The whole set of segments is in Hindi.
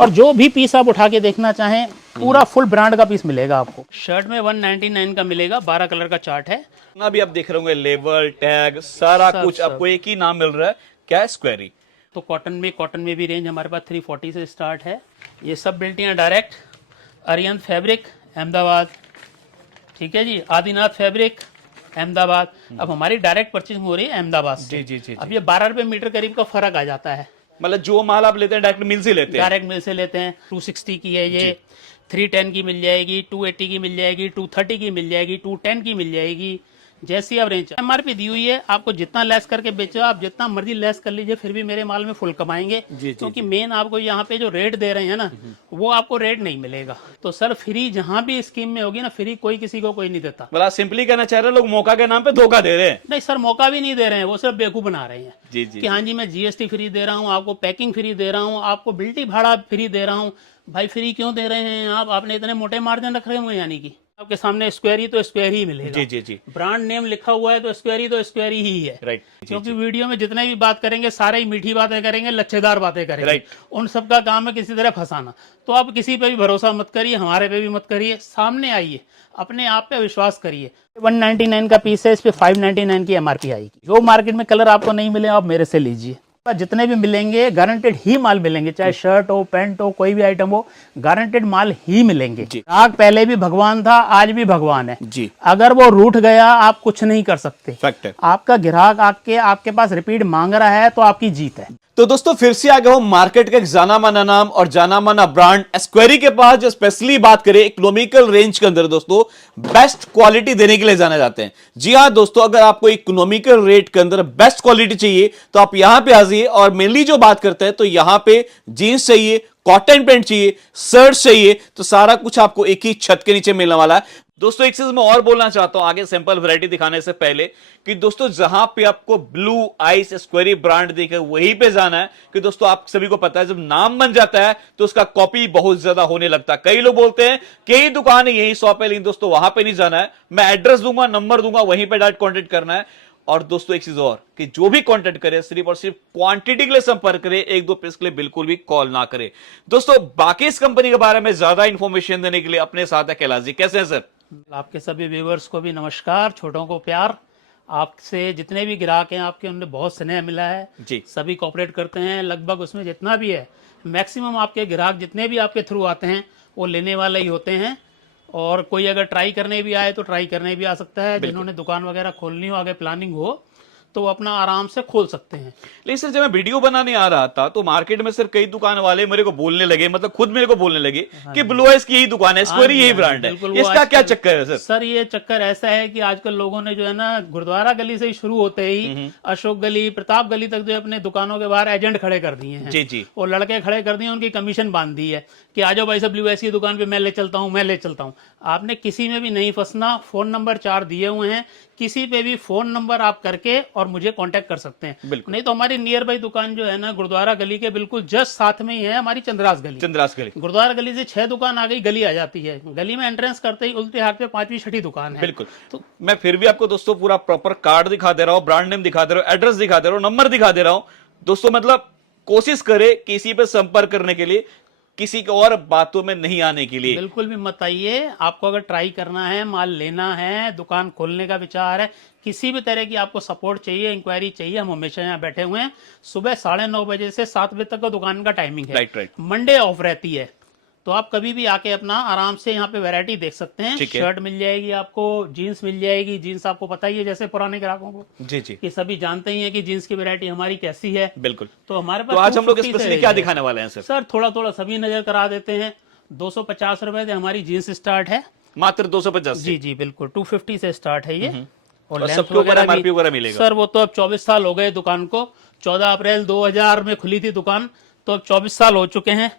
और जो भी पीस आप उठा के देखना चाहें पूरा फुल ब्रांड का पीस मिलेगा आपको। शर्ट में 199 का मिलेगा, 12 कलर का चार्ट है। ना भी आप देख रहे होंगे, लेबल टैग सारा सब, कुछ सब। आपको एक ही नाम मिल रहा है, क्या है, स्क्वेरी। तो कॉटन में भी रेंज हमारे पास 340 से स्टार्ट है। ये सब बेल्टियाँ डायरेक्ट अरियंत फैब्रिक अहमदाबाद, ठीक है जी, आदिनाथ फैब्रिक अहमदाबाद। अब हमारी डायरेक्ट परचेजिंग हो रही है अहमदाबाद से। जी। अब ये 12 रुपये मीटर करीब का फर्क आ जाता है। मतलब जो माल आप लेते हैं डायरेक्ट मिल से लेते हैं? डायरेक्ट मिल से लेते हैं। 260 की है ये, 310 की मिल जाएगी, 280 की मिल जाएगी, 230 की मिल जाएगी, 210 की मिल जाएगी, जैसी आप रेंज। एमआरपी दी हुई है, आपको जितना लेस करके बेचो, आप जितना मर्जी लेस कर लीजिए, फिर भी मेरे माल में फुल कमाएंगे। क्योंकि मेन आपको यहाँ पे जो रेट दे रहे हैं ना, वो आपको रेट नहीं मिलेगा। तो सर फ्री जहाँ भी स्कीम में होगी ना, फ्री कोई किसी को कोई नहीं देता। मतलब सिंपली कहना चाह रहे हैं लोग मौका के नाम पे धोखा दे रहे हैं? नहीं सर, मौका भी नहीं दे रहे हैं, वो सिर्फ बेवकूफ बना रहे हैं जी कि हाँ जी मैं जीएसटी फ्री दे रहा हूँ, आपको पैकिंग फ्री दे रहा हूँ, आपको बिल्टी भाड़ा फ्री दे रहा हूँ। भाई फ्री क्यों दे रहे हैं आप? आपने इतने मोटे मार्जिन रख रहे होंगे, यानी कि आपके सामने स्क्वायर ही तो स्क्वायर ही मिलेगा। जी। ब्रांड नेम लिखा हुआ है तो स्क्वायर ही है। राइट। क्योंकि वीडियो में जितने भी बात करेंगे सारे ही मीठी बातें करेंगे, लच्छेदार बातें करेंगे। उन सबका काम है किसी तरह फंसाना। तो आप किसी पे भी भरोसा मत करिए, हमारे पे भी मत करिए, सामने आइए, अपने आप पे विश्वास करिए। 199 का पीस है, इस पे 599 की एमआरपी आएगी। जो मार्केट में कलर आपको नहीं मिले आप मेरे से लीजिए। जितने भी मिलेंगे गारंटेड ही माल मिलेंगे, चाहे शर्ट हो, पैंट हो, कोई भी आइटम हो, गारंटेड माल ही मिलेंगे। ग्राहक पहले भी भगवान था, आज भी भगवान है जी। अगर वो रूठ गया आप कुछ नहीं कर सकते। फैक्ट है। आपका ग्राहक आपके पास रिपीट मांग रहा है तो आपकी जीत है। तो दोस्तों फिर से आ गया हूं मार्केट का एक जाना माना नाम और जाना माना ब्रांड स्क्वेरी के पास, जो स्पेशली बात करें इकोनॉमिकल रेंज के अंदर दोस्तों बेस्ट क्वालिटी देने के लिए जाने जाते हैं। जी हां दोस्तों, अगर आपको इकोनॉमिकल रेट के अंदर बेस्ट क्वालिटी चाहिए तो आप यहां पे आ जाइए। और मेनली जो बात करते हैं तो यहां पे जीन्स चाहिए, कॉटन पैंट चाहिए, शर्ट चाहिए, तो सारा कुछ आपको एक ही छत के नीचे मिलने वाला है। दोस्तों एक चीज मैं और बोलना चाहता हूं आगे सैंपल वैरायटी दिखाने से पहले, कि दोस्तों जहां पे आपको ब्लू आइस स्क्वेरी ब्रांड दिखे वहीं पे जाना है। कि दोस्तों आप सभी को पता है जब नाम बन जाता है तो उसका कॉपी बहुत ज्यादा होने लगता है। कई लोग बोलते हैं कि यही दुकान है, यही शॉप है, लेकिन दोस्तों वहां पे नहीं जाना है। मैं एड्रेस दूंगा, नंबर दूंगा, वहीं पे डायरेक्ट कॉन्टेक्ट करना है। और दोस्तों एक चीज और, कि जो भी कांटेक्ट करे सिर्फ और सिर्फ क्वांटिटी के लिए संपर्क करे, एक दो पीस के लिए बिल्कुल भी कॉल ना करे। दोस्तों बाकी इस कंपनी के बारे में ज्यादा इंफॉर्मेशन देने के लिए अपने साथ है कैलाश जी। कैसे हैं सर? आपके सभी व्यूअर्स को भी नमस्कार, छोटों को प्यार। आपसे जितने भी ग्राहक हैं आपके, उनमें बहुत स्नेह मिला है जी। सभी कॉपरेट करते हैं। लगभग उसमें जितना भी है मैक्सिमम आपके ग्राहक जितने भी आपके थ्रू आते हैं वो लेने वाले ही होते हैं। और कोई अगर ट्राई करने भी आए तो ट्राई करने भी आ सकता है। जिन्होंने दुकान वगैरह खोलनी हो, आगे प्लानिंग हो, तो वो अपना आराम से खोल सकते हैं। लेकिन सर जब मैं वीडियो बनाने आ रहा था तो मार्केट में सर कई दुकान वाले मेरे को बोलने लगे, मतलब खुद मेरे को बोलने लगे कि ब्लू आइस की यही दुकान है, स्क्वेरी यही ब्रांड है। इसका क्या चक्कर है सर? सर ये चक्कर ऐसा है कि आजकल लोगों ने जो है ना, गुरुद्वारा गली से ही शुरू होते ही अशोक गली, प्रताप गली तक जो अपने दुकानों के बाहर एजेंट खड़े कर दिए हैं। जी। और लड़के खड़े कर दिए, उनकी कमीशन बांध दी है कि आ जाओ भाई साहब ब्लू आइस की दुकान पे, मैं ले चलता हूँ, मैं ले चलता हूँ। आपने किसी में भी नहीं फंसना। फोन नंबर 4 दिए हुए हैं, किसी पे भी फोन नंबर आप करके और मुझे कांटेक्ट कर सकते हैं। नहीं तो हमारी नियर बाई दुकान जो है ना, गुरुद्वारा गली के बिल्कुल जस्ट साथ में ही है हमारी चंद्रास गली। गुरुद्वारा गली से 6 दुकान आ गई, गली आ जाती है। गली में एंट्रेंस करते ही उल्टे हाथ पे 5वीं 6ठी दुकान है। बिल्कुल। तो मैं फिर भी आपको दोस्तों पूरा प्रॉपर कार्ड दिखा दे रहा हूं, ब्रांड नेम दिखा दे रहा हूं, एड्रेस दिखा दे रहा हूं, नंबर दिखा दे रहा हूं। दोस्तों मतलब कोशिश करें किसी पे संपर्क करने के लिए, किसी को और बातों में नहीं आने के लिए। बिल्कुल भी मत आइए। आपको अगर ट्राई करना है, माल लेना है, दुकान खोलने का विचार है, किसी भी तरह की आपको सपोर्ट चाहिए, इंक्वायरी चाहिए, हम हमेशा यहाँ बैठे हुए हैं। सुबह 9:30 बजे से 7 बजे तक का दुकान का टाइमिंग है। राइट। मंडे ऑफ रहती है, तो आप कभी भी आके अपना आराम से यहाँ पे वैरायटी देख सकते हैं। शर्ट मिल जाएगी आपको, जीन्स मिल जाएगी। जीन्स आपको पता ही है, जैसे पुराने ग्राहकों को जी कि सभी जानते ही हैं कि जीन्स की वैरायटी हमारी कैसी है। बिल्कुल। तो हमारे पास तो आज हम लोग स्पेशली क्या दिखाने वाले हैं सर? सर थोड़ा थोड़ा सभी नजर करा देते हैं। 250 रुपए से हमारी जीन्स स्टार्ट है, मात्र 250। जी बिल्कुल। 250 से स्टार्ट है ये। और सबके ऊपर एमआरपी वगैरह मिलेगा? सर वो तो अब 24 साल हो गए दुकान को। 14 अप्रैल 2000 में खुली थी दुकान, तो अब 24 साल हो चुके हैं।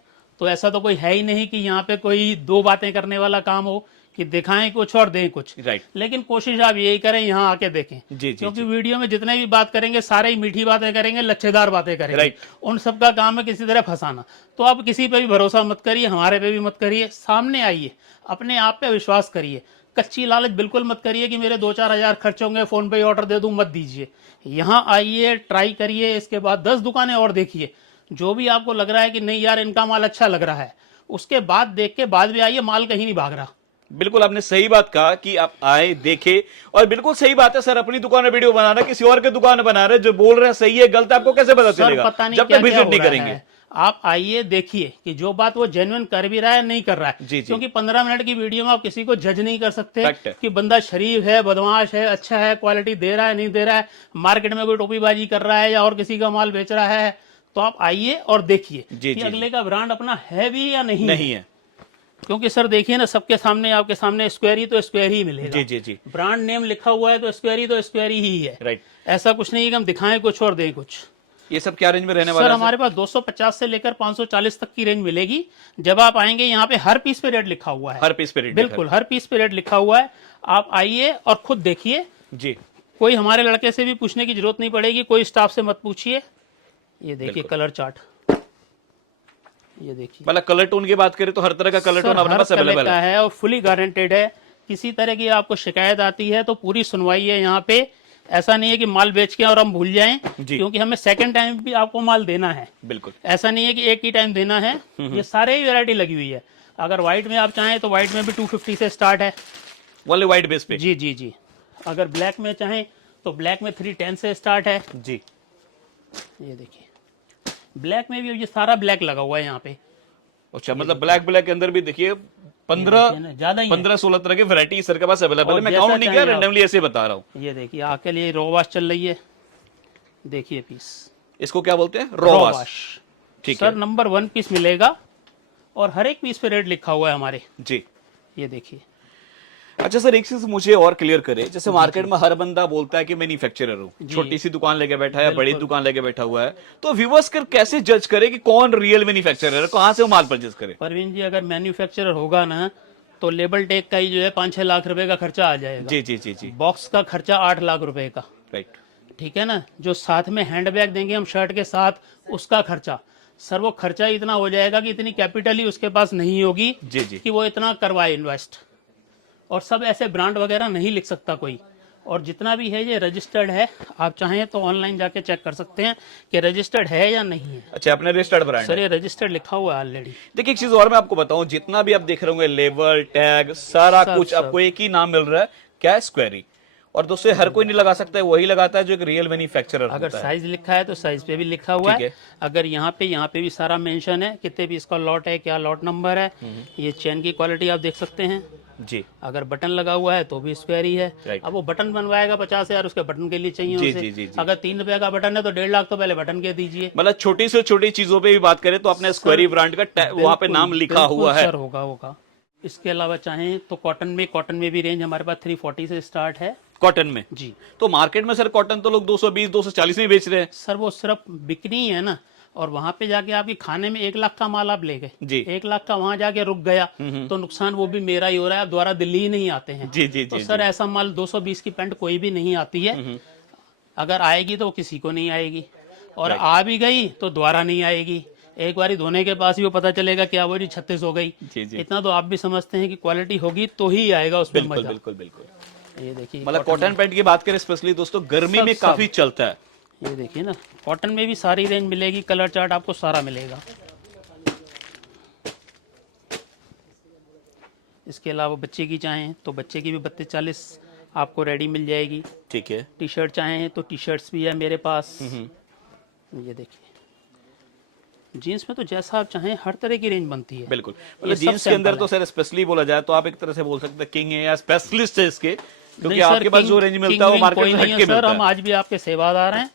तो ऐसा तो कोई है ही नहीं कि यहाँ पे कोई दो बातें करने वाला काम हो कि दिखाएं कुछ और दें कुछ। राइट। लेकिन कोशिश आप यही करें, यहाँ आके देखें। क्योंकि वीडियो में जितने भी बात करेंगे सारे ही मीठी बातें करेंगे, लच्छेदार बातें करेंगे। उन सबका काम है किसी तरह फंसाना। तो आप किसी पे भी भरोसा मत करिए, हमारे पे भी मत करिए। सामने आइए, अपने आप पे विश्वास करिए। कच्ची लालच बिल्कुल मत करिए कि मेरे 2-4 हजार खर्च होंगे, फोन पे ऑर्डर दे दूं, मत दीजिए। यहाँ आइए, ट्राई करिए, इसके बाद 10 दुकानें और देखिए। जो भी आपको लग रहा है कि नहीं यार इनका माल अच्छा लग रहा है, उसके बाद देख के बाद भी आइए, माल कहीं नहीं भाग रहा। बिल्कुल आपने सही बात कहा कि आप आए देखे, और बिल्कुल सही बात है सर, अपनी दुकान में वीडियो बना रहे, किसी और की दुकान में बना रहे, जो बोल रहे हैं सही है गलत है, आपको कैसे पता सर चलेगा पता नहीं जब क्या तक क्या विजिट हो नहीं रहा करेंगे। है। आप आइए देखिए कि जो बात वो जेन्युइन कर भी रहा है नहीं कर रहा है। जी, जी। क्योंकि 15 मिनट की वीडियो में आप किसी को जज नहीं कर सकते Fact है। कि बंदा शरीफ है, बदमाश है, अच्छा है, क्वालिटी दे रहा है नहीं दे रहा है, मार्केट में कोई टोपीबाजी कर रहा है या और किसी का माल बेच रहा है। तो आप आइए और देखिए जी, कि जी, अगले का ब्रांड अपना है भी या नहीं नहीं है। क्योंकि सर देखिए ना, सबके सामने आपके सामने स्क्वायर तो स्क्वायर ही मिलेगा। जी जी जी, ब्रांड नेम लिखा हुआ है तो स्क्वायर ही है। राइट। ऐसा कुछ नहीं है कि हम दिखाएं कुछ और दें कुछ। ये सब क्या रेंज में रहने वाला सर है हमारे पास 250 से लेकर 540 तक की रेंज मिलेगी। जब आप आएंगे यहाँ पे हर पीस पे रेट लिखा हुआ है। हर पीस पे रेट बिल्कुल हर पीस पे रेट लिखा हुआ है। आप आइए और खुद देखिए। जी, कोई हमारे लड़के से भी पूछने की जरूरत नहीं पड़ेगी, कोई स्टाफ से मत पूछिए। ये देखिए कलर चार्ट, ये देखिए। मतलब कलर टोन की बात करें तो हर तरह का कलर टोन अपने पास अवेलेबल है। है और फुली गारंटेड है। किसी तरह की आपको शिकायत आती है तो पूरी सुनवाई है यहाँ पे। ऐसा नहीं है कि माल बेच के और हम भूल जाएं, क्योंकि हमें सेकंड टाइम भी आपको माल देना है। बिल्कुल ऐसा नहीं है कि एक ही टाइम देना है। ये सारे ही वैरायटी लगी हुई है। अगर व्हाइट में आप चाहें तो व्हाइट में भी 250 से स्टार्ट है। ओनली व्हाइट बेस पे। जी जी जी। अगर ब्लैक में चाहें तो ब्लैक में 310 से स्टार्ट है। जी, ये देखिए ब्लैक में भी ये सारा ब्लैक लगा हुआ है यहाँ पे। अच्छा, मतलब ब्लैक के अंदर भी देखिए 15-16 तरह की वैरायटी सर के पास अवेलेबल है। मैं काउंट नहीं किया, रैंडमली ऐसे बता रहा हूँ। ये देखिए आके लिए रो वॉश चल रही है। देखिए पीस, इसको क्या बोलते हैं? Raw wash. ठीक सर नंबर 1 पीस मिलेगा और हर एक पीस पे रेट लिखा हुआ है हमारे। जी। ये देखिए। अच्छा सर, एक चीज मुझे और क्लियर करे, जैसे मार्केट में हर बंदा बोलता है कि मैन्युफैक्चरर हूँ, छोटी सी दुकान लेके बैठा है या बड़ी दुकान लेके बैठा हुआ है, तो व्यूअर्स कर कैसे जज करे कि कौन रियल मैन्युफैक्चरर है, कहां से वो माल परचेज करे? परवीन जी, अगर मैन्युफैक्चरर होगा ना तो लेबल टेक का ही जो है 5-6 लाख रुपए का खर्चा आ जाएगा। जी जी जी जी, बॉक्स का खर्चा 8 लाख रुपए का। राइट। ठीक है ना। जो साथ में हैंड बैग देंगे हम शर्ट के साथ, उसका खर्चा, सर वो खर्चा इतना हो जाएगा कि इतनी कैपिटल ही उसके पास नहीं होगी जी जी, कि वो इतना करवाए इन्वेस्ट। और सब ऐसे ब्रांड वगैरह नहीं लिख सकता कोई। और जितना भी है ये रजिस्टर्ड है। आप चाहें तो ऑनलाइन जाके चेक कर सकते हैं कि रजिस्टर्ड है या नहीं है। अच्छा, अपने रजिस्टर्ड ब्रांड सर ये रजिस्टर्ड लिखा हुआ है ऑलरेडी। देखिए एक चीज और मैं आपको बताऊं, जितना भी आप देख रहे होंगे लेबल टैग सारा सब, कुछ सब। आपको एक ही नाम मिल रहा है, क्या है? स्क्वेरी। और दोस्तों हर कोई नहीं लगा सकता है, वही लगाता है जो एक रियल मैन्युफैक्चरर अगर होता है। साइज लिखा है तो साइज पे भी लिखा हुआ ठीक है। है। अगर यहाँ पे भी सारा मेंशन है, कितने भी इसका लॉट है, क्या लॉट नंबर है। ये चेन की क्वालिटी आप देख सकते हैं। जी अगर बटन लगा हुआ है तो भी स्क्वायर ही है। Right. अब वो बटन बनवाएगा 50,000, उसके बटन के लिए चाहिए जी, उसे। जी, जी, जी। अगर 3 रुपए का बटन है तो 1.5 लाख तो पहले बटन के दीजिए। मतलब छोटी से छोटी चीजों पे भी बात करें तो अपने स्क्वेरी ब्रांड का वहां पे नाम लिखा हुआ है। सर होगा। इसके अलावा चाहें तो कॉटन में भी रेंज हमारे पास 340 से स्टार्ट है। कॉटन में जी। तो मार्केट में सर कॉटन तो लोग 220-240 में बेच रहे हैं। सर वो सिर्फ बिकनी है ना, और वहां पे जाके आपकी खाने में 1 लाख का माल आप ले गए जी। 1 लाख का वहां जाके रुक गया तो नुकसान वो भी मेरा ही हो रहा है। आप दोबारा दिल्ली ही नहीं आते हैं। जी जी तो जी, सर ऐसा माल 220 की पैंट कोई भी नहीं आती है। अगर आएगी तो किसी को नहीं आएगी, और आ भी गई तो दोबारा नहीं आएगी। एक बारी धोने के पास ही वो पता चलेगा क्या वो जी 36 हो गई। जी जी, इतना तो आप भी समझते हैं कि क्वालिटी होगी तो ही आएगा उसमें बिल्कुल मजा। बिल्कुल बिल्कुल। ये देखिए मतलब कॉटन पैंट की बात करें स्पेशली दोस्तों, गर्मी सब, में सब। काफी चलता है। ये देखिए ना, कॉटन में भी सारी रेंज मिलेगी, कलर चार्ट आपको सारा मिलेगा। इसके अलावा बच्चे की चाहें तो बच्चे की भी 32-40 आपको रेडी मिल जाएगी। ठीक है। टी शर्ट चाहें तो टी शर्ट्स भी है मेरे पास। ये देखिए जीन्स में तो जैसा आप चाहें हर तरह की रेंज बनती है। बिल्कुल, ये मतलब सब जीन्स के अंदर सैंपल तो सर स्पेशली बोला जाए तो आप एक तरह से बोल सकते हैं किंग है या स्पेशलिस्ट है इसके, क्योंकि नहीं सर, आपके पास जो रेंज मिलता है वो मार्केट कोई में नहीं हटके है सर। मिलता हम है। आज भी आपके सेवादार हैं।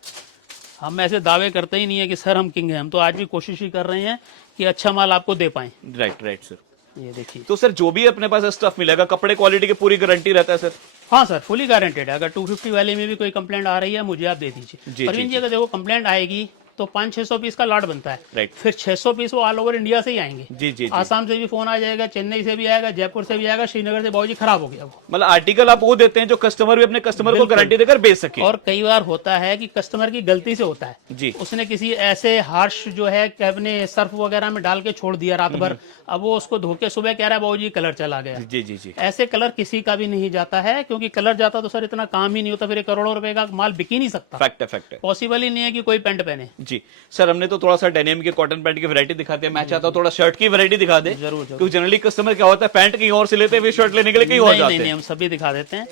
हम ऐसे दावे करते ही नहीं है कि सर हम किंग हैं। हम तो आज भी कोशिश ही कर रहे हैं कि अच्छा माल आपको दे पाएं। Right right sir. ये देखिए। तो सर जो भी अपने पास स्टफ मिलेगा कपड़े क्वालिटी की पूरी गारंटी रहता है सर? हाँ सर, फुली गारंटेड है। अगर 250 वाले में भी कोई कंप्लेंट आ रही है मुझे आप दे दीजिए। जी, परवीन जी, जी अगर देखो कंप्लेंट आएगी तो 500-600 पीस का लॉट बनता है। राइट। फिर 600 पीस वो ऑल ओवर इंडिया से ही आएंगे। जी जी जी, आसाम से भी फोन आ जाएगा, चेन्नई से भी आएगा, जयपुर से भी आएगा, श्रीनगर से बाबूजी खराब हो गया वो। मतलब आर्टिकल आप वो देते हैं जो कस्टमर भी अपने कस्टमर को बिल्कुल। गारंटी देकर बेच सके। और कई बार होता है कि कस्टमर की गलती से होता है, जी उसने किसी ऐसे हार्श जो है कि अपने सर्फ वगैरह में डाल के छोड़ दिया रात भर, अब वो उसको धोके सुबह कह रहा है बाबूजी कलर चला गया। जी जी जी, ऐसे कलर किसी का भी नहीं जाता है, क्योंकि कलर जाता तो सर इतना काम ही नहीं होता, फिर 1 करोड़ रुपए का माल बिक ही नहीं सकता। फैक्ट है फैक्ट है। पॉसिबल ही नहीं है कि कोई पैंट पहने। जी सर, हमने तो थोड़ा सा डेनिम के कॉटन पैंट की वैरायटी दिखाते हैं, मैं चाहता हूँ थोड़ा शर्ट की वैरायटी दिखा दे। जरूर क्योंकि जनरली कस्टमर क्या होता है, पैंट कहीं और से लेते हैं, फिर शर्ट लेने के लिए कहीं और जाते नहीं, हैं। हम सभी दिखा देते हैं।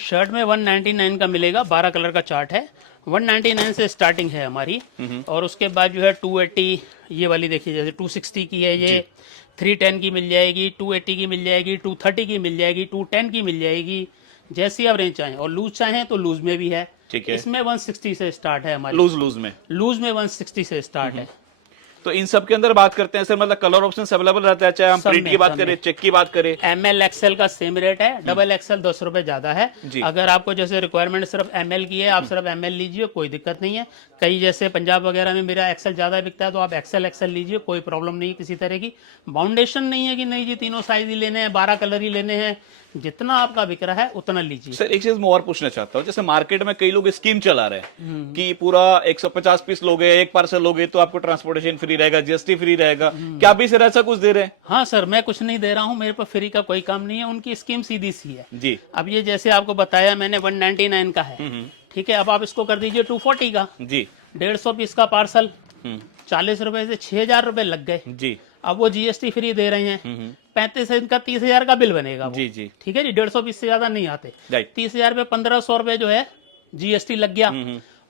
शर्ट में 199 का मिलेगा, 12 कलर का चार्ट है, 199 से स्टार्टिंग है हमारी। और उसके बाद जो है 280, ये वाली देखिए, जैसे 260 की है ये, 310 की मिल जाएगी, 280 की मिल जाएगी, 230 की मिल जाएगी, 210 की मिल जाएगी, जैसी आप रेंज चाहें। और लूज चाहें तो लूज में भी है। ठीक है। इसमें 160 से स्टार्ट है हमारी, लूज में 160 से स्टार्ट है। तो इन सब के अंदर बात करते हैं सर, मतलब कलर ऑप्शन अवेलेबल रहता है, चाहे हम सब प्रिंट में, की बात सब करें, में। चेक की बात करें। ML XL का सेम रेट है, डबल XL 10 रुपए ज्यादा है। जी। अगर आपको जैसे रिक्वायरमेंट सिर्फ ML की है, आप सिर्फ ML लीजिए, कोई दिक्कत नहीं है। कई जैसे पंजाब वगैरह में मेरा XL ज्यादा बिकता है, तो आप XL लीजिए, कोई प्रॉब्लम नहीं है किसी तरह की। बाउंडेशन नहीं है कि नहीं जी तीनों साइज ही लेने हैं, 12 कलर ही लेने हैं, जितना आपका बिक रहा है उतना लीजिए। सर एक चीज मैं और पूछना चाहता हूँ, जैसे मार्केट में कई लोग स्कीम चला रहे हैं कि पूरा 150 पीस लोगे, एक पार्सल लोगे तो आपको ट्रांसपोर्टेशन फ्री रहेगा, GST फ्री रहेगा, क्या भी सर ऐसा कुछ दे रहे हैं? हाँ सर, मैं कुछ नहीं दे रहा हूँ, मेरे पर फ्री का कोई काम नहीं है, उनकी स्कीम सीधी सी है जी। अब ये जैसे आपको बताया मैंने 199 का है, ठीक है, अब आप इसको कर दीजिए 240 का, जी 150 पीस का पार्सल, 40 रुपए से 6,000 रुपए लग गए। जी अब वो GST फ्री दे रहे हैं, 35 इनका 30,000 का बिल बनेगा वो। जी जी ठीक है जी, 150 पीस से ज्यादा नहीं आते। राइट। 30,000 पे 1,500 रुपए जो है GST लग गया,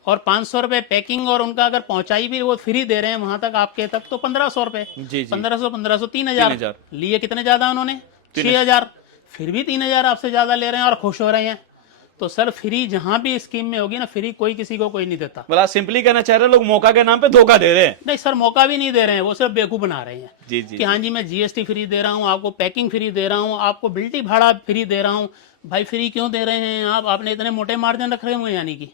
और 500 रुपए पैकिंग, और उनका अगर पहुंचाई भी वो फ्री दे रहे हैं वहां तक आपके तक, तो 1,500 रुपए, जी 1500 3,000 लिए। कितने ज्यादा उन्होंने? 6,000। फिर भी 3,000 आपसे ज्यादा ले रहे हैं और खुश हो रहे हैं। तो सर फ्री जहां भी स्कीम में होगी ना, फ्री कोई किसी को कोई नहीं देता। मतलब सिंपली कहना चाह रहे हैं, लोग मौका के नाम पे धोखा दे रहे हैं। नहीं सर, मौका भी नहीं दे रहे हैं, वो सिर्फ बेवकूफ बना रहे हैं जी जी कि हाँ जी मैं GST फ्री दे रहा हूँ, आपको पैकिंग फ्री दे रहा हूँ, आपको बिल्टी भाड़ा फ्री दे रहा हूँ। भाई फ्री क्यों दे रहे हैं आप? आपने इतने मोटे मार्जिन रख रहे होंगे, यानी कि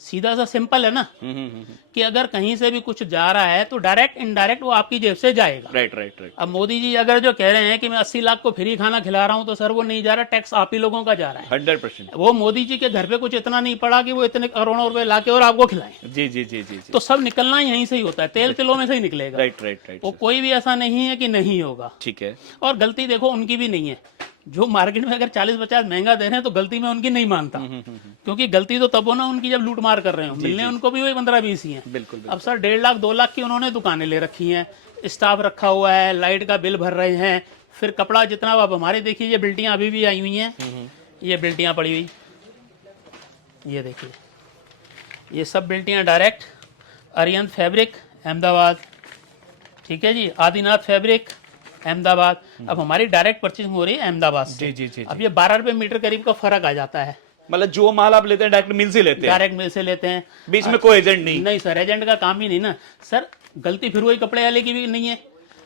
सीधा सा सिंपल है ना कि अगर कहीं से भी कुछ जा रहा है तो डायरेक्ट इनडायरेक्ट वो आपकी जेब से जाएगा। Right right right. अब मोदी जी अगर जो कह रहे हैं कि मैं 80 लाख को फ्री खाना खिला रहा हूं, तो सर वो नहीं जा रहा, टैक्स आप ही लोगों का जा रहा है। 100%। वो मोदी जी के घर पे कुछ इतना नहीं पड़ा कि वो इतने करोड़ों रुपए लाके और आपको खिलाएं। जी जी जी जी। तो सब निकलना यहीं से ही होता है, तेल तिलों में से ही निकलेगा। Right right right. वो कोई भी ऐसा नहीं है कि नहीं होगा। ठीक है। और गलती देखो उनकी भी नहीं है, जो मार्केट में अगर 40-50 महंगा दे रहे हैं तो गलती में उनकी नहीं मानता, क्योंकि गलती तो तब हो ना उनकी जब लूट मार कर रहे हो, मिलने उनको भी वही 15-20 ही है। बिल्कुल। अब सर 1.5 लाख 2 लाख की उन्होंने दुकानें ले रखी हैं, स्टाफ रखा हुआ है, लाइट का बिल भर रहे हैं, फिर कपड़ा जितना। अब हमारे देखिए ये बिल्टियां अभी भी आई हुई हैं, ये बिल्टियां पड़ी हुई, ये देखिए, ये सब बिल्टियां डायरेक्ट अरियंत फैब्रिक अहमदाबाद, ठीक है जी, आदिनाथ फैब्रिक अहमदाबाद। अब हमारी डायरेक्ट परचेसिंग हो रही है अहमदाबाद से। जी। अब ये 12 रुपए मीटर करीब का फर्क आ जाता है। मतलब जो माल आप लेते हैं डायरेक्ट मिल से लेते हैं? डायरेक्ट मिल से लेते हैं, बीच में कोई एजेंट नहीं? नहीं सर, एजेंट का काम ही नहीं ना सर। गलती फिर वही कपड़े वाले की भी नहीं है।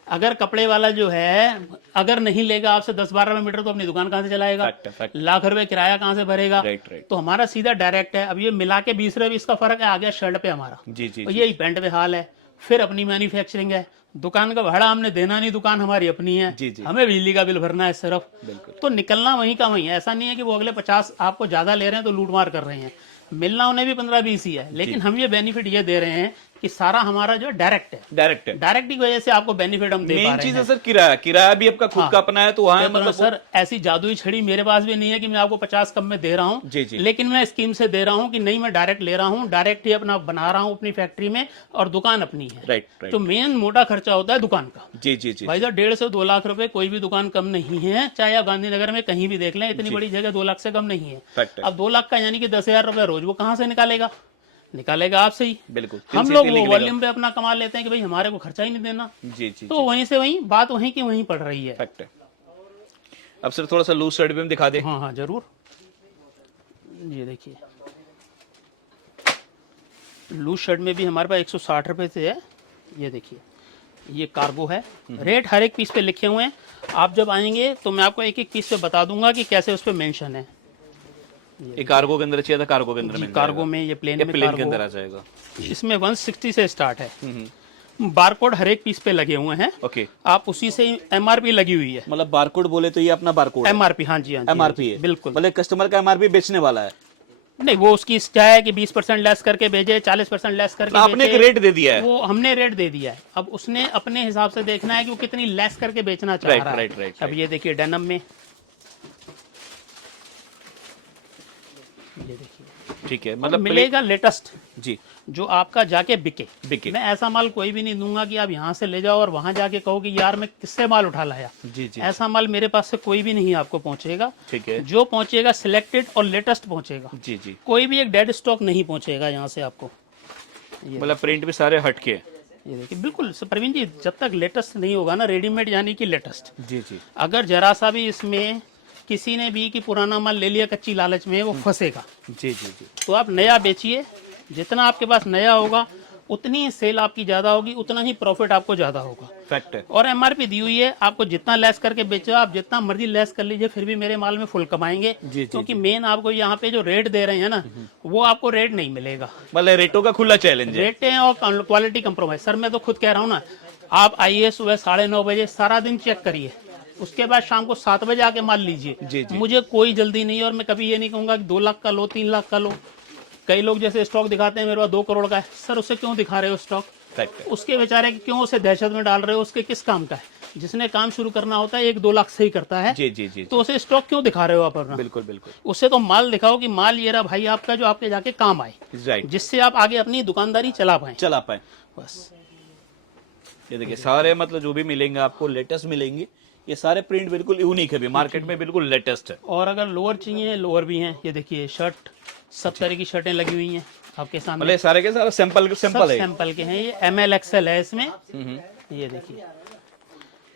अगर कपड़े वाला जो है अगर नहीं लेगा आपसे 10-12 रुपए मीटर, तो अपनी दुकान कहां से चलाएगा? लाख रुपए किराया कहां से भरेगा? राइट। तो हमारा सीधा डायरेक्ट है। अब ये मिला के 20 रुपए इसका फर्क है, आ गया शर्ट पे हमारा। जी जी। और यही पैंट पे हाल है। फिर अपनी मैन्युफैक्चरिंग है, दुकान का भाड़ा हमने देना नहीं, दुकान हमारी अपनी है। जी जी। हमें बिजली का बिल भरना है सिर्फ। बिल्कुल। तो निकलना वहीं का वहीं है। ऐसा नहीं है कि वो अगले 50 आपको ज्यादा ले रहे हैं तो लूट मार कर रहे हैं, मिलना उन्हें भी 15-20 ही है। लेकिन हम ये बेनिफिट ये दे रहे हैं कि सारा हमारा जो डायरेक्ट है, डायरेक्ट की वजह से आपको बेनिफिट हम दे पा रहे हैं। मेन चीज है सर किराया भी आपका खुद का अपना है, तो वहां मतलब सर ऐसी जादुई छड़ी मेरे पास भी नहीं है कि मैं आपको 50 कम में दे रहा हूँ। जी जी। लेकिन मैं स्कीम से दे रहा हूँ कि नहीं, मैं डायरेक्ट ले रहा हूँ, डायरेक्ट ही अपना बना रहा हूँ अपनी फैक्ट्री में, और दुकान अपनी है। राइट। तो मेन मोटा खर्चा होता है दुकान का। जी जी जी। भाई साहब 1.5 से 2 लाख रुपए कोई भी दुकान कम नहीं है, चाहे आप गांधीनगर में कहीं भी देख लें, इतनी बड़ी जगह 2 लाख से कम नहीं है। अब 2 लाख का यानी कि 10,000 रुपए रोज वो कहाँ से निकालेगा आपसे ही। बिल्कुल। हम लोग वो वॉल्यूम पे अपना कमा लेते हैं कि भाई हमारे को खर्चा ही नहीं देना। जी जी। तो वहीं से वहीं बात वहीं की वहीं पड़ रही है। फैक्ट है। अब सर थोड़ा सा लूज शर्ट भी हम दिखा दें। हाँ जरूर। ये देखिए, लूज शर्ट में भी हमारे पास 160 रुपए से है। ये देखिए, ये कार्गो है, रेट हर एक पीस पे लिखे हुए हैं। आप जब आएंगे तो मैं आपको एक एक पीस पे बता दूंगा कि कैसे उस पे मेंशन है। ये कार्गो के अंदर चाहिए था, कार्गो के अंदर मिल कार्गो में, ये प्लेन में प्लेन के अंदर आ जाएगा। इसमें 160 से स्टार्ट है। बारकोड हर एक पीस पे लगे हुए हैं। ओके। आप उसी से MRP लगी हुई है। मतलब बारकोड बोले तो ये अपना बारकोड है? MRP, हाँ जी, हाँ जी, MRP है बिल्कुल। मतलब कस्टमर का MRP बेचने वाला है? नहीं, वो उसकी चाहे कि 20% लेस करके भेजे, 40% लेस करके आपने एक रेट दे दिया है? वो हमने रेट दे दिया है। अब उसने अपने हिसाब से देखना है कि वो कितनी लेस करके बेचना चाह रहा है। राइट। अब ये देखिए डेनिम में, ये देखिए ठीक है, मतलब मतलब मिलेगा लेटेस्ट, जी जो आपका जाके बिके। बिके। मैं ऐसा माल कोई भी नहीं दूंगा कि आप यहाँ से ले जाओ और वहां जाके कहो कि यार मैं किससे माल उठा लाया। जी जी ऐसा माल मेरे पास से कोई भी नहीं आपको पहुंचेगा। ठीक है। जो पहुंचेगा सिलेक्टेड और लेटेस्ट पहुंचेगा। जी जी, कोई भी एक डेड स्टॉक नहीं पहुंचेगा यहाँ से आपको। मतलब प्रिंट भी सारे हटके हैं। ये देखिए बिल्कुल प्रवीण जी, जब तक लेटेस्ट नहीं होगा ना, रेडीमेड यानी कि लेटेस्ट, जी जी अगर जरा सा भी इसमें किसी ने भी कि पुराना माल ले लिया कच्ची लालच में, वो फंसेगा। जी जी जी, तो आप नया बेचिए, जितना आपके पास नया होगा उतनी ही सेल आपकी ज़्यादा होगी, उतना ही प्रॉफिट आपको ज़्यादा होगा। फैक्ट है। और एमआरपी दी हुई है, आपको जितना लेस करके बेचो, आप जितना मर्जी लेस कर लीजिए, फिर भी मेरे माल में फुल कमाएंगे। जी, क्योंकि मेन आपको यहाँ पे जो रेट दे रहे हैं ना, वो आपको रेट नहीं मिलेगा। मतलब रेटों का खुला चैलेंज है। रेटें और क्वालिटी कंप्रोमाइज। सर मैं तो खुद कह रहा हूँ ना, आप आइए सुबह 9:30 बजे, सारा दिन चेक करिए, उसके बाद शाम को 7 बजे आके माल लीजिए। जी, जी। मुझे कोई जल्दी नहीं है, और मैं कभी ये नहीं कहूंगा कि 2 लाख का लो, 3 लाख का लो। कई लोग जैसे स्टॉक दिखाते हैं मेरे पास 2 करोड़ का है, सर उससे क्यों दिखा रहे हो स्टॉक? फैक्ट है। उसके बेचारे क्यों उसे दहशत में डाल रहे हो? उसके किस काम का है? जिसने काम शुरू करना होता है 1-2 लाख से ही करता है। जी जी जी, तो उसे स्टॉक क्यों दिखा रहे हो आप अपना? बिल्कुल बिल्कुल, उससे तो माल दिखाओ कि माल ये रहा भाई आपका, जो आपके जाके काम आए, राइट, जिससे आप आगे अपनी दुकानदारी चला पाए। चला पाए। बस ये देखिए सारे मतलब जो भी मिलेंगे आपको लेटेस्ट मिलेंगे। ये सारे प्रिंट बिल्कुल यूनिक है, भी मार्केट में बिल्कुल लेटेस्ट है। और अगर लोअर चाहिए, लोअर भी हैं। ये देखिए शर्ट, सब तरह की शर्टें लगी हुई हैं आपके सामने। मतलब सारे के सारे सैंपल सब सैंपल है। सैंपल के हैं। ये ML XL है इसमें। ये देखिए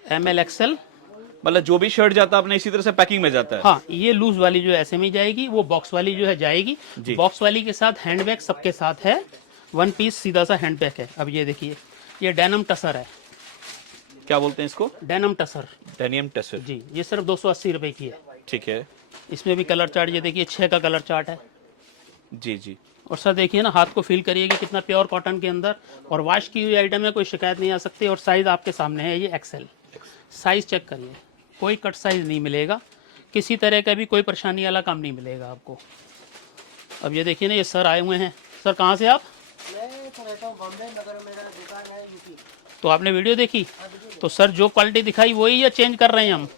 ML XL। मतलब जो भी शर्ट जाता है अपने इसी तरह से पैकिंग में जाता है। हाँ, ये लूज वाली जो है ऐसे में जाएगी, वो बॉक्स वाली जो है जाएगी। बॉक्स वाली के साथ हैंडबैग सबके साथ है, 1 पीस सीधा सा हैंडबैग है। अब ये देखिए, ये डेनम टसर है। क्या बोलते हैं इसको? Denim tussar denim tussar. जी, ये सिर्फ 280 रुपए की है। ठीक है। इसमें भी कलर चार्ट, ये देखिए 6 का कलर चार्ट है। जी जी, और सर देखिए ना, हाथ को फील करिए कि कितना प्योर कॉटन के अंदर, और वॉश की हुई आइटम है, कोई शिकायत नहीं आ सकती। और साइज आपके सामने है, ये XL साइज चेक करिए, कोई कट साइज नहीं मिलेगा, किसी तरह का भी कोई परेशानी वाला काम नहीं मिलेगा आपको। अब ये देखिए ना, ये सर आए हुए हैं। सर कहाँ से आप? मैं तो रहता हूँ बॉम्बे, मगर मेरा दुकान है यूपी। तो आपने वीडियो देखी? तो सर जो क्वालिटी दिखाई वही या चेंज कर रहे हैं हम?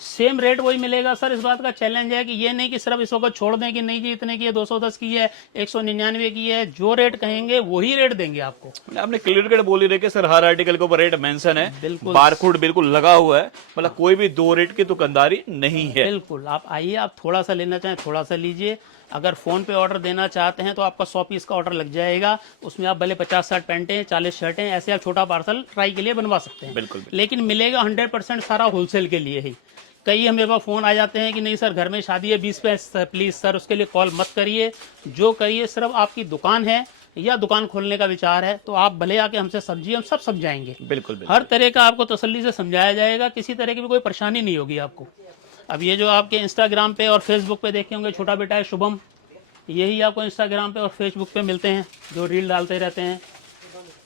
सेम रेट वही मिलेगा सर। इस बात का चैलेंज है कि ये नहीं कि सिर्फ इसको छोड़ दें कि नहीं जी इतने की है, 210 की है, 199 की है। जो रेट कहेंगे वही रेट देंगे आपको। आपने क्लियर कट बोल ही रहे कि सर हर आर्टिकल के ऊपर रेट मेंशन है, बिल्कुल। बारकोड बिल्कुल लगा हुआ है। मतलब कोई भी 2 रेट की दुकानदारी नहीं है। बिल्कुल, आप आइए, आप थोड़ा सा लेना चाहें थोड़ा सा लीजिए। अगर फ़ोन पे ऑर्डर देना चाहते हैं तो आपका 100 पीस का ऑर्डर लग जाएगा। उसमें आप भले 50-60 पैंटें, 40 शर्टें, ऐसे आप छोटा पार्सल ट्राई के लिए बनवा सकते हैं। बिल्कुल। लेकिन मिलेगा 100% सारा होलसेल के लिए ही। कई हमें पास फ़ोन आ जाते हैं कि नहीं सर घर में शादी है 20 पे, प्लीज़ सर उसके लिए कॉल मत करिए। जो करिए, सिर्फ आपकी दुकान है या दुकान खोलने का विचार है तो आप भले आके हमसे समझिए, हम सब समझाएंगे। बिल्कुल हर तरह का आपको तसल्ली से समझाया जाएगा, किसी तरह की भी कोई परेशानी नहीं होगी आपको। अब ये जो आपके इंस्टाग्राम पे और फेसबुक पे देखे होंगे, छोटा बेटा है शुभम, यही आपको इंस्टाग्राम पे और फेसबुक पे मिलते हैं, जो रील डालते रहते हैं।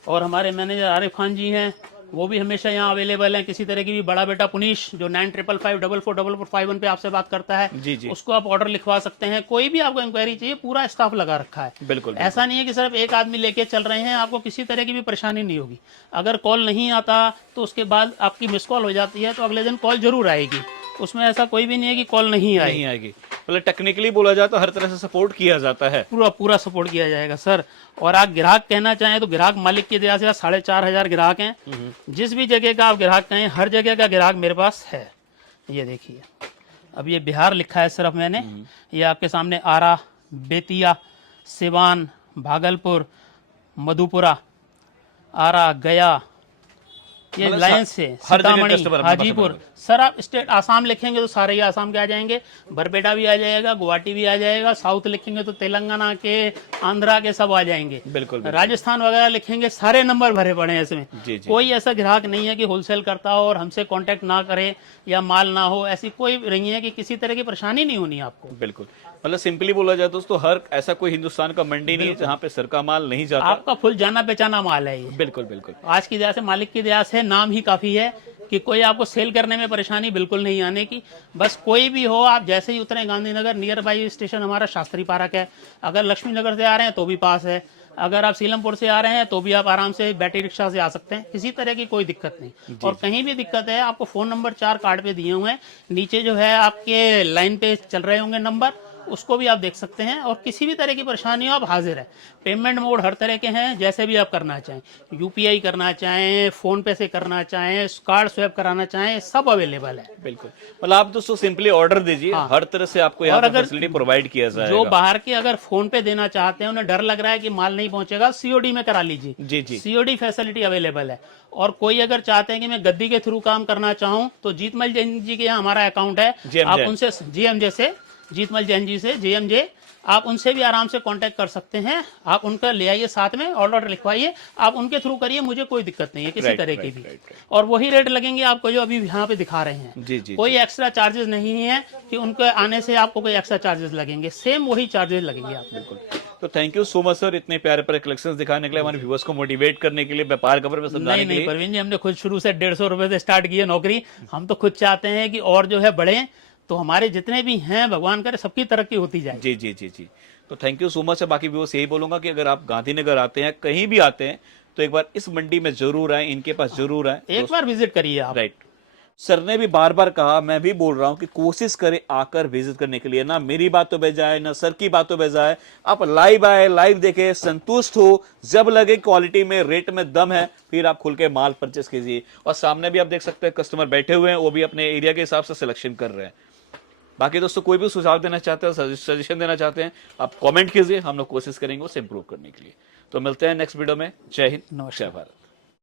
और हमारे मैनेजर आरिफ खान जी हैं, वो भी हमेशा यहाँ अवेलेबल हैं। किसी तरह की भी, बड़ा बेटा पुनीश जो 9555444451 पे आपसे बात करता है, जी जी, उसको आप ऑर्डर लिखवा सकते हैं। कोई भी आपको इंक्वायरी चाहिए, पूरा स्टाफ लगा रखा है। बिल्कुल। ऐसा नहीं है कि सिर्फ एक आदमी लेके चल रहे हैं, आपको किसी तरह की भी परेशानी नहीं होगी। अगर कॉल नहीं आता तो उसके बाद आपकी मिस कॉल हो जाती है, तो अगले दिन कॉल जरूर आएगी। उसमें ऐसा कोई भी नहीं है कि कॉल नहीं आएगी। मतलब टेक्निकली बोला जाए तो हर तरह से सपोर्ट किया जाता है। पूरा सपोर्ट किया जाएगा सर। और आप ग्राहक कहना चाहें तो ग्राहक मालिक की दया से 4500 ग्राहक हैं। जिस भी जगह का आप ग्राहक कहें, हर जगह का ग्राहक मेरे पास है। ये देखिए, अब ये बिहार लिखा है सिर्फ मैंने, ये आपके सामने आरा, बेतिया, सिवान, भागलपुर, मधुपुरा, आरा, गया, ये मतलब लाइन से हर जगह सीतामढ़ी, customer अपने पास हाजीपुर। सर आप स्टेट आसाम लिखेंगे तो सारे ही आसाम के आ जाएंगे, बरपेटा भी आ जाएगा, गुवाहाटी भी आ जाएगा। साउथ लिखेंगे तो तेलंगाना के, आंध्रा के सब आ जाएंगे। बिल्कुल। राजस्थान वगैरह लिखेंगे, सारे नंबर भरे पड़े हैं इसमें। जी जी, कोई ऐसा ग्राहक नहीं है कि होलसेल करता हो और हमसे कांटेक्ट ना करे या माल ना हो, ऐसी कोई नहीं है कि किसी तरह की परेशानी नहीं होनी आपको। बिल्कुल। मतलब सिंपली बोला जाए दोस्तों, हर ऐसा कोई हिंदुस्तान का मंडी नहीं है जहाँ पे सर का माल नहीं जाता। आपका फुल जाना पहचाना माल है ये। बिल्कुल बिल्कुल। आज की दया से, मालिक की दया से, नाम ही काफी है कि कोई आपको सेल करने में परेशानी बिल्कुल नहीं आने की। बस कोई भी हो, आप जैसे ही उतरे गांधीनगर, नियर बाई स्टेशन हमारा शास्त्री पार्क है। अगर लक्ष्मी नगर से आ रहे हैं तो भी पास है। अगर आप सीलमपुर से आ रहे हैं तो भी आप आराम से बैटरी रिक्शा से आ सकते हैं, किसी तरह की कोई दिक्कत नहीं। और कहीं भी दिक्कत है, आपको फ़ोन नंबर 4 कार्ड पे दिए हुए हैं, नीचे जो है आपके लाइन पे चल रहे होंगे नंबर, उसको भी आप देख सकते हैं। और किसी भी तरह की परेशानी हो आप हाजिर है। पेमेंट मोड हर तरह के हैं, जैसे भी आप करना चाहें, यूपीआई करना चाहें, फोन पे से करना चाहें, कार्ड स्वैप कराना चाहें, सब अवेलेबल है। बिल्कुल, मतलब आप दोस्तों सिंपली ऑर्डर दीजिए, हर तरह से आपको यहाँ और पर अगर फैसिलिटी प्रोवाइड किया जो जाएगा। बाहर के अगर फोन पे देना चाहते हैं, उन्हें डर लग रहा है कि माल नहीं पहुंचेगा, सीओडी में करा लीजिए। जी जी, सीओडी फैसिलिटी अवेलेबल है। और कोई अगर चाहते हैं कि मैं गद्दी के थ्रू काम करना चाहूं, तो जीतमल जैन जी के यहाँ हमारा अकाउंट है, GM आप जैन। उनसे जीएमजे से, जीतमल जैन जी से, जीएमजे, आप उनसे भी आराम से कांटेक्ट कर सकते हैं। आप उनका ले आइए, साथ में ऑर्डर लिखवाइए, आप उनके थ्रू करिए, मुझे कोई दिक्कत नहीं है किसी तरह की भी। और वही रेट लगेंगे आपको जो अभी यहाँ पे दिखा रहे हैं। जी जी, कोई एक्स्ट्रा चार्जेस नहीं है कि उनके आने से आपको कोई एक्स्ट्रा चार्जेस लगेंगे, सेम वही चार्जेस लगेंगे आपको। तो thank you so much sir, इतने प्यारे प्यारे कलेक्शंस दिखाने के लिए, हमारे व्यूअर्स को मोटिवेट करने के लिए, व्यापार खबर में समझाने के नहीं लिए। परवीन जी, हमने खुद शुरू से 150 रुपए से स्टार्ट की है नौकरी। हम तो खुद चाहते हैं कि और जो है बढ़े, तो हमारे जितने भी हैं भगवान करे सबकी तरक्की होती जाए। जी जी जी जी, तो थैंक यू सो मच है। बाकी व्यूअर्स यही बोलूंगा कि अगर आप गांधीनगर आते हैं, कहीं भी आते हैं, तो एक बार इस मंडी में जरूर आए, इनके पास जरूर आए, एक बार विजिट करिए आप। राइट। सर ने भी बार बार कहा, मैं भी बोल रहा हूं कि कोशिश करें आकर विजिट करने के लिए। ना मेरी बातों पे जाए, ना सर की बातों पे जाए, आप लाइव आए, लाइव देखें, संतुष्ट हो, जब लगे क्वालिटी में, रेट में दम है, फिर आप खुल के माल परचेस कीजिए। और सामने भी आप देख सकते हैं कस्टमर बैठे हुए हैं, वो भी अपने एरिया के हिसाब से सिलेक्शन कर रहे हैं। बाकी दोस्तों कोई भी सुझाव देना चाहते हैं, सजेशन देना चाहते हैं, आप कमेंट कीजिए, हम लोग कोशिश करेंगे उसे इंप्रूव करने के लिए। तो मिलते हैं नेक्स्ट वीडियो में। जय हिंद, जय भारत।